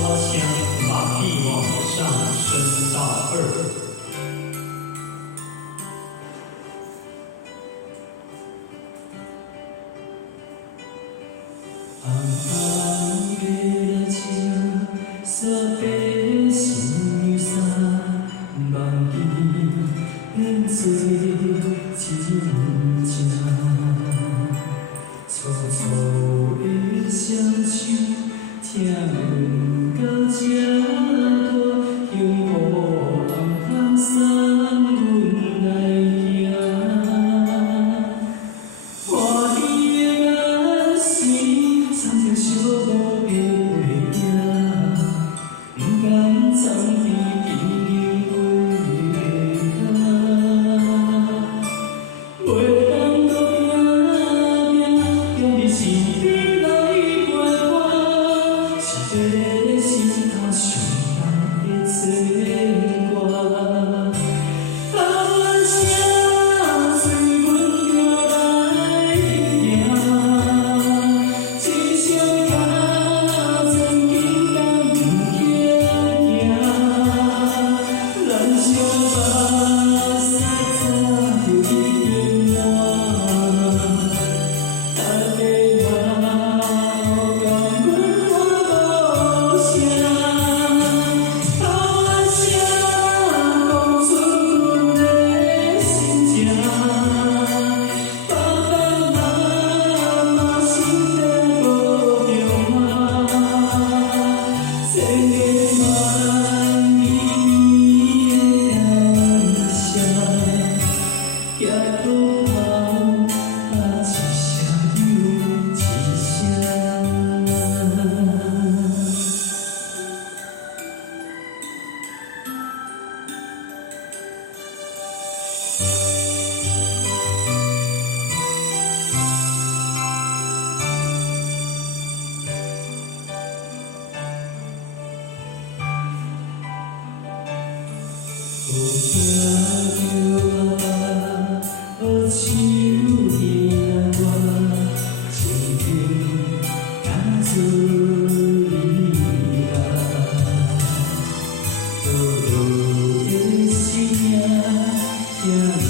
拉香，把屁往上升到2。红红的热情，雪白心衫，梦见变做真正。粗粗的双手，疼阮到这大，幸福红红送阮来行。欢喜的眼神，藏着寂寞的背影，不甘藏伫紧紧围的脚，袂当搁拼拼，用你身边来陪我，是这心头上重的牵挂。喊声随阮行来行，一双脚前紧赶不轻行，咱相目识早就已经晚，大家嘛甘阮看无声，喊声讲出阮的心情，爸爸妈妈身体保重啊，千言万语的感谢，行路后一声又一声。有听着爸爸学手耳歌，轻轻弹出你来，落落的声，听阮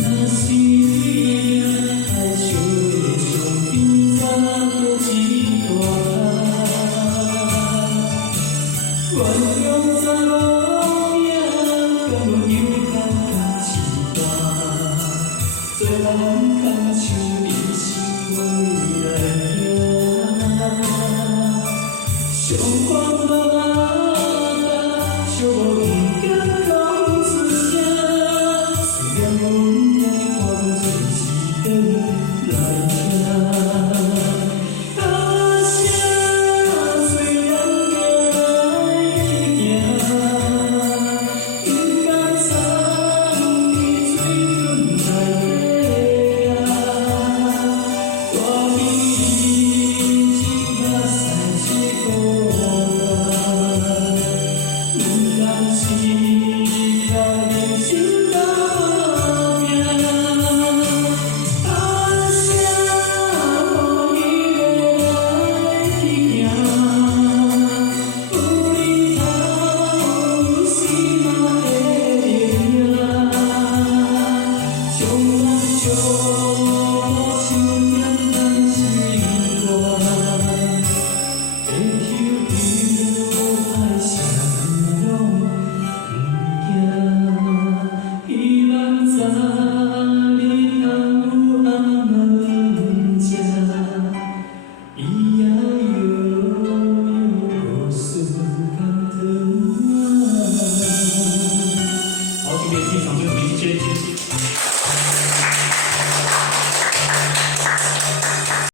那心里爱笑的上边扎着一段，原谅查某囝，甘愿犹较甲一段，做人牵像你心为来行，相看无阿爸，寂寞不敢讲出声，思念阮的看做是等来听。喊声随咱行来行，不甘藏伫水船内底行，大